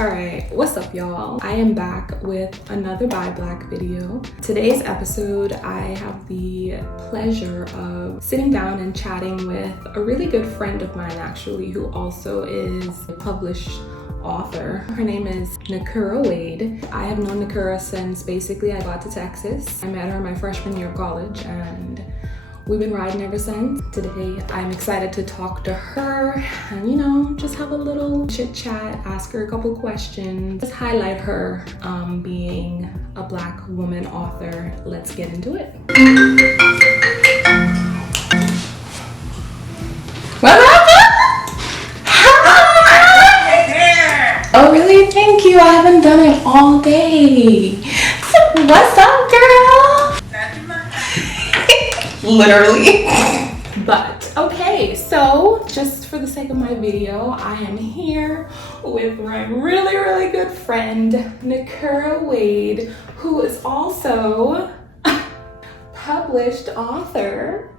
Alright, what's up y'all? I am back with another BuyBlack video. Today's episode, I have the pleasure of sitting down and chatting with a really good friend of mine actually, who also is a published author. Her name is Nakura Wade. I have known Nakura since basically I got to Texas. I met her my freshman year of college and we've been riding ever since. Today, I'm excited to talk to her and, just have a little chit chat, ask her a couple questions, just highlight her being a Black woman author. Let's get into it. What happened? Oh, really? Thank you. I haven't done it all day. What's up, girl? Literally. But okay, so just for the sake of my video, I am here with my really good friend Nakura Wade, who is also a published author.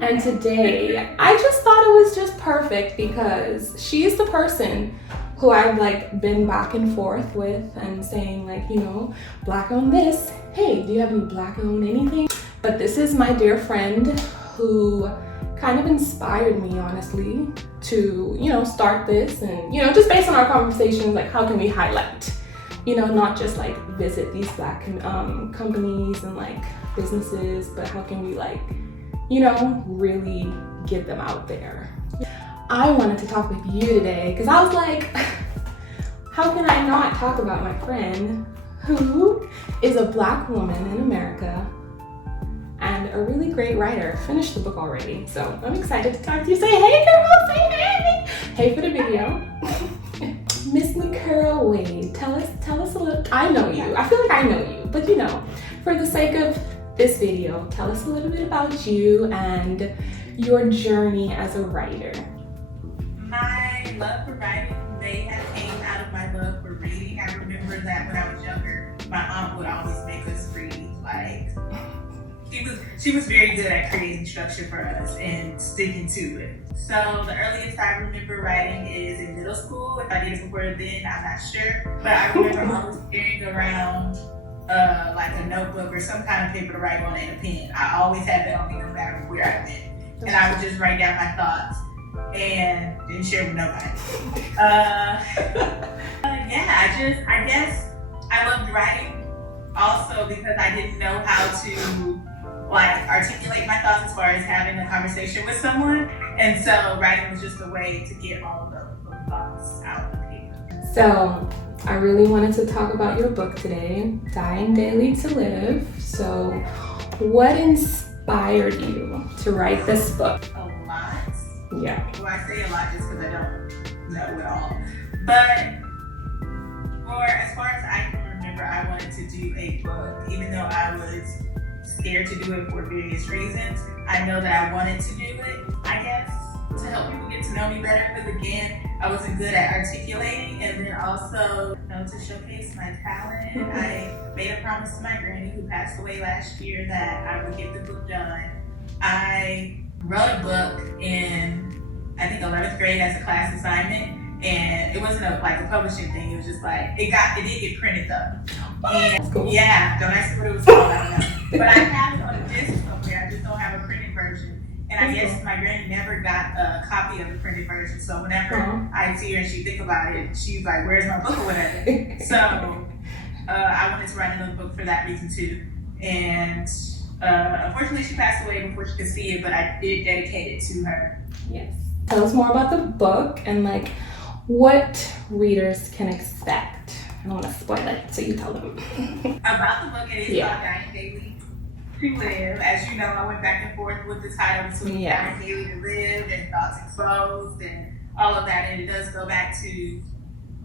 And today I just thought it was just perfect because she is the person who I've been back and forth with and saying Black owned this, hey, do you have any Black owned anything? But this is my dear friend who kind of inspired me, honestly, to, start this and, just based on our conversations, how can we highlight, not just visit these Black companies and businesses, but how can we really get them out there. I wanted to talk with you today because I was like, how can I not talk about my friend who is a Black woman in America and a really great writer. Finished the book already, so I'm excited to talk to you. Say hey, girl, say hey. Hey for the video. Miss Nakura Wade, tell us a little. I know you. I feel like I know you, but for the sake of this video, tell us a little bit about you and your journey as a writer. My love for writing may have came out of my love for reading. I remember that when I was younger, my aunt would always make us read she was very good at creating structure for us and sticking to it. So the earliest I remember writing is in middle school. If I did it before then, I'm not sure. But I remember always carrying around a notebook or some kind of paper to write on and a pen. I always had that on me no matter where I went. And I would just write down my thoughts and didn't share with nobody. I guess I loved writing also because I didn't know how to articulate my thoughts as far as having a conversation with someone. And so writing was just a way to get all of those thoughts out of paper. So I really wanted to talk about your book today, Dying Daily to Live. So what inspired you to write this book? A lot. Yeah. Well, I say a lot just because I don't know it all. But as far as I can remember, I wanted to do a book, even though I was scared to do it for various reasons. I know that I wanted to do it, I guess, to help people get to know me better, because again, I wasn't good at articulating, and then also to showcase my talent. I made a promise to my granny, who passed away last year, that I would get the book done. I wrote a book in, I think, 11th grade as a class assignment, and it wasn't a publishing thing. It was just it did get printed though. And cool. Yeah, don't ask me what it was called, I don't know. But I have it on a disc somewhere, I just don't have a printed version. And I guess my granny never got a copy of the printed version, so whenever I see her and she think about it, she's like, where's my book or whatever. So I wanted to write another book for that reason too. And unfortunately she passed away before she could see it, but I did dedicate it to her. Yes. Tell us more about the book and what readers can expect. I don't want to spoil it, so you tell them. About the book, it is called Dying Daily to Live. As you know, I went back and forth with the title between Dying Daily to Live and Thoughts Exposed and all of that, and it does go back to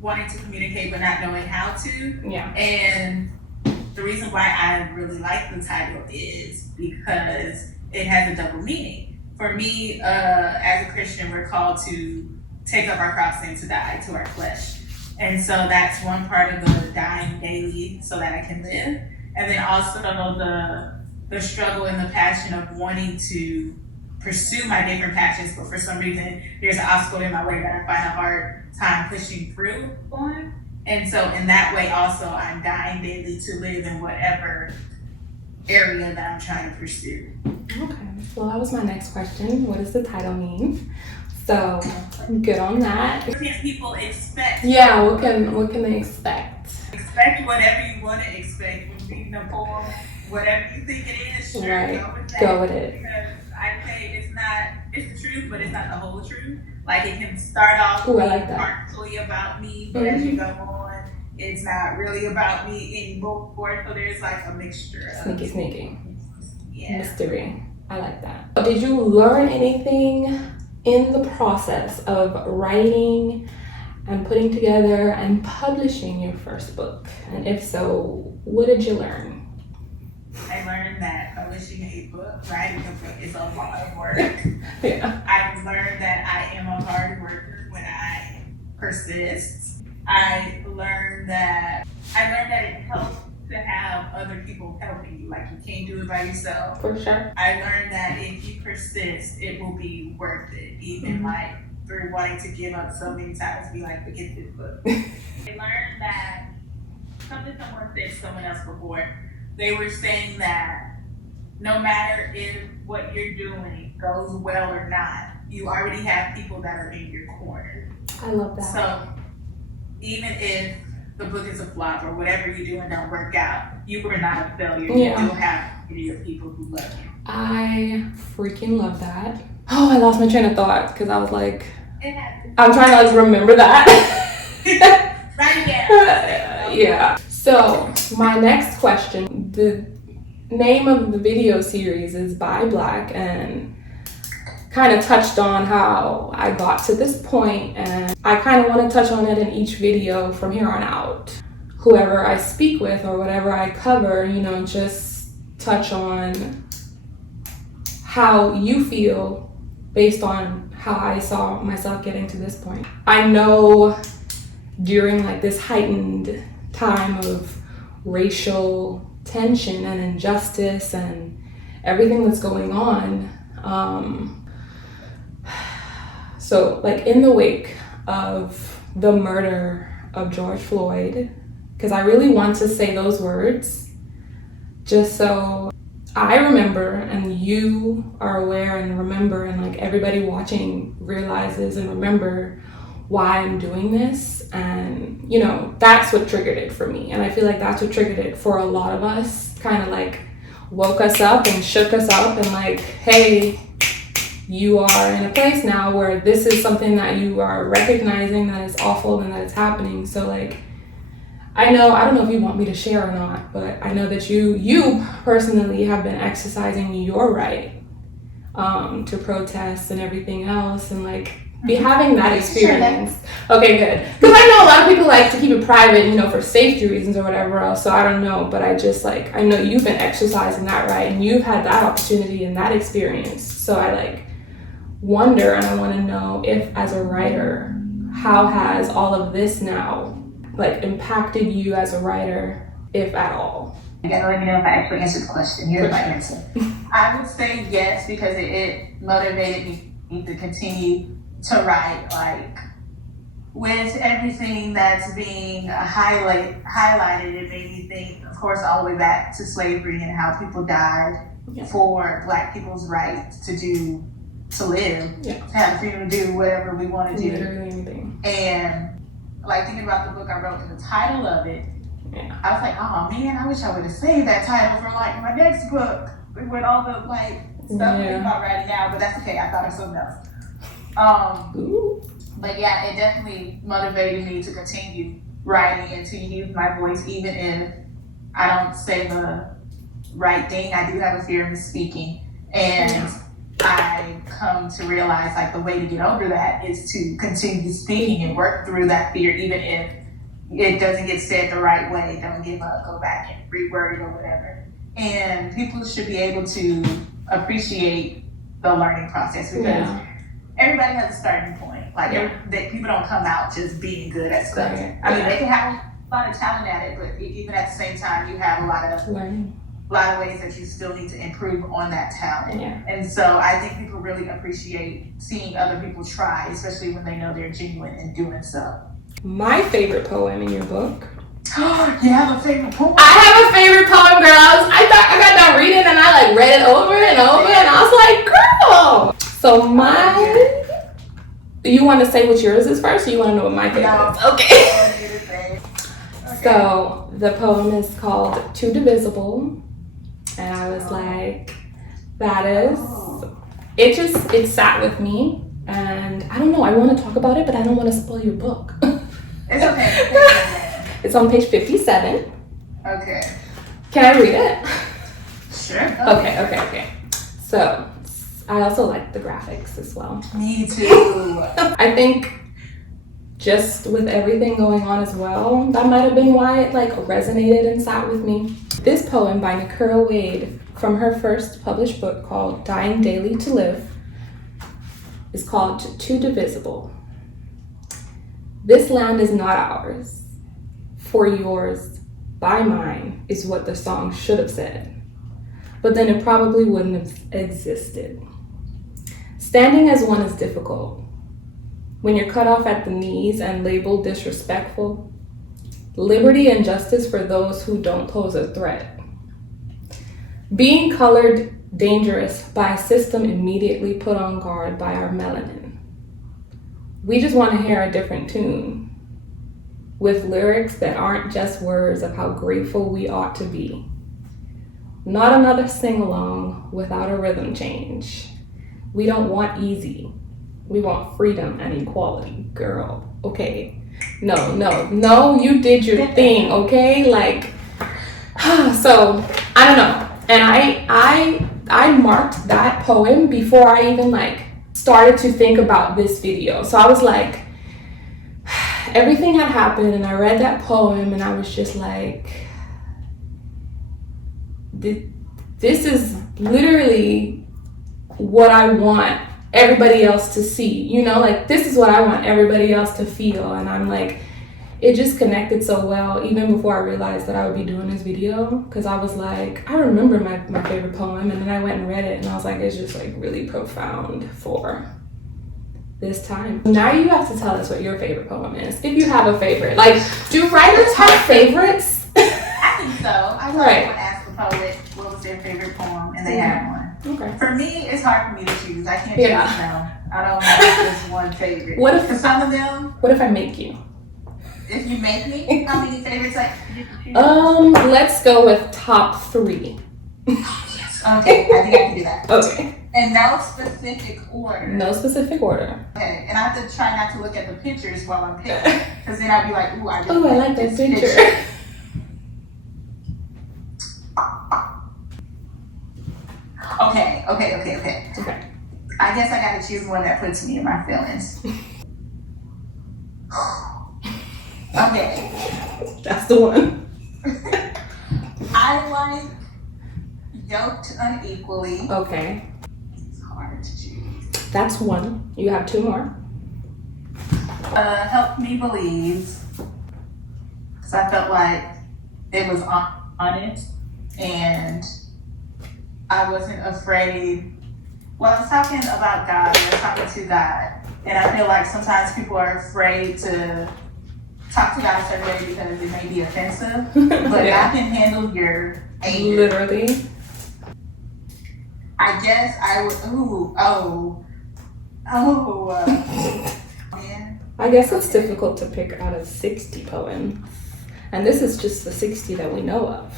wanting to communicate but not knowing how to. Yeah. And the reason why I really like the title is because it has a double meaning. For me, as a Christian, we're called to take up our cross and to die to our flesh. And so that's one part of the dying daily so that I can live. And then also the struggle and the passion of wanting to pursue my different passions, but for some reason there's an obstacle in my way that I find it hard time pushing through on. And so in that way also I'm dying daily to live in whatever area that I'm trying to pursue. Okay, well that was my next question. What does the title mean? So good on that. What can people expect? Yeah, what can they expect? Expect whatever you want to expect when reading a poem. Whatever you think it is, sure, Right. go with that. Go with it. Because I say it's the truth, but it's not the whole truth. Like it can start off Ooh, I like that. partially about me, but as you go on, it's not really about me anymore. So there's like a mixture of Sneaky. yeah. Mystery. I like that. Did you learn anything in the process of writing and putting together and publishing your first book? And if so, what did you learn? I learned that publishing a book, writing a book is a lot of work. Yeah. I learned that I am a hard worker when I persist. I learned that it helps to have other people helping you. Like you can't do it by yourself. For sure. I learned that if you persist, it will be worth it. Even like through wanting to give up so many times, be like, forget this book. I learned that something someone said to someone else before. They were saying that no matter if what you're doing goes well or not, you already have people that are in your corner. I love that. So even if the book is a flop or whatever you do and don't work out, you were not a failure. Yeah. You still have your people who love you. I freaking love that. Oh, I lost my train of thought because I was like, It happens. I'm trying to like remember that. Right there. Yeah. So my next question, the name of the video series is BuyBlack, and kind of touched on how I got to this point, and I kind of want to touch on it in each video from here on out. Whoever I speak with or whatever I cover, you know, just touch on how you feel based on how I saw myself getting to this point. I know during like this heightened time of racial tension and injustice and everything that's going on, so like in the wake of the murder of George Floyd, because I really want to say those words just so I remember and you are aware and remember, and like everybody watching realizes and remember why I'm doing this. And you know, that's what triggered it for me, and I feel like that's what triggered it for a lot of us. Kind of like woke us up and shook us up and like, hey, you are in a place now where this is something that you are recognizing that is awful and that it's happening. So like, I don't know if you want me to share or not, but I know that you personally have been exercising your right to protest and everything else, and like be having that experience. Okay, good. Because I know a lot of people like to keep it private, you know, for safety reasons or whatever else. So I don't know, but I just like, I know you've been exercising that right and you've had that opportunity and that experience. So I like wonder, and I want to know if as a writer, how has all of this now like impacted you as a writer, if at all? You gotta let me know if I actually answered the question. Here's my answer. I would say yes, because it motivated me to continue to write. Like with everything that's being highlighted, it made me think, of course, all the way back to slavery and how people died for Black people's right to live, to have freedom to do whatever we want to do. Literally anything. And like thinking about the book I wrote and the title of it, I was like, oh man, I wish I would have saved that title for like my next book with all the like stuff I'm thinking about writing now, but that's okay. I thought of something else. But yeah, it definitely motivated me to continue writing and to use my voice, even if I don't say the right thing. I do have a fear of misspeaking, and I come to realize like the way to get over that is to continue speaking and work through that fear, even if it doesn't get said the right way. Don't give up, go back and reword it or whatever. And people should be able to appreciate the learning process, because everybody has a starting point. Like people don't come out just being good at stuff. I mean, they can have a lot of talent at it, but even at the same time, you have a lot of a lot of ways that you still need to improve on that talent. Yeah. And so I think people really appreciate seeing other people try, especially when they know they're genuine in doing so. My favorite poem in your book. You have a favorite poem? I have a favorite poem, girl. I got done reading and I like read it over and over and I was like, girl. So you want to say what yours is first, or you want to know what my favorite is? Okay. So the poem is called Too Divisible. And I was like, it sat with me. And I don't know, I want to talk about it, but I don't want to spoil your book. It's okay. It's on page 57. Okay. Can I read it? Sure. Okay. So, I also like the graphics as well. Me too. I think just with everything going on as well, that might have been why it like resonated and sat with me. This poem by Nakura Wade from her first published book called Dying Daily to Live is called Too Divisible. This land is not ours, for yours, by mine, is what the song should have said. But then it probably wouldn't have existed. Standing as one is difficult. When you're cut off at the knees and labeled disrespectful, liberty and justice for those who don't pose a threat. Being colored dangerous by a system immediately put on guard by our melanin. We just want to hear a different tune with lyrics that aren't just words of how grateful we ought to be. Not another sing-along without a rhythm change. We don't want easy. We want freedom and equality, girl. Okay. No, you did your thing, okay? Like, so, I don't know. And I marked that poem before I even like started to think about this video. So I was like, everything had happened and I read that poem and I was just like, this is literally what I want everybody else to see, you know, like this is what I want everybody else to feel. And I'm like, it just connected so well even before I realized that I would be doing this video, because I was like, I remember my favorite poem, and then I went and read it and I was like, it's just like really profound for this time. Now you have to tell us what your favorite poem is, if you have a favorite. Like, do writers have favorites? I think so. I would ask the poet what was their favorite poem, and they had one. Okay. For me, it's hard for me to choose. I can't choose now. I don't have just one favorite. What if for some of them? What if I make you? If you make me, how many favorites you choose? Let's go with top 3. Yes. Okay, I think I can do that. Okay. And no specific order. No specific order. Okay, and I have to try not to look at the pictures while I'm picking, because then I'll be like, ooh, I really like that picture. Okay. Okay. I guess I gotta choose one that puts me in my feelings. Okay. That's the one. I like Yoked Unequally. Okay. It's hard to choose. That's one. You have 2 more. Help Me Believe. Because I felt like it was honest and I wasn't afraid. Well, I was talking about God, I was talking to God. And I feel like sometimes people are afraid to talk to God a certain way because it may be offensive. But I can handle your anger. Literally. I guess I would, man. I guess it's difficult to pick out of 60 poems. And this is just the 60 that we know of.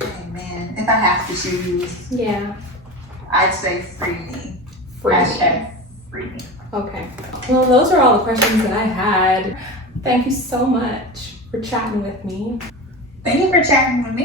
Hey, man, if I have to choose, Yeah. I'd say Free Me. Free Me. Hashtag Free Me. Okay. Well, those are all the questions that I had. Thank you so much for chatting with me. Thank you for chatting with me.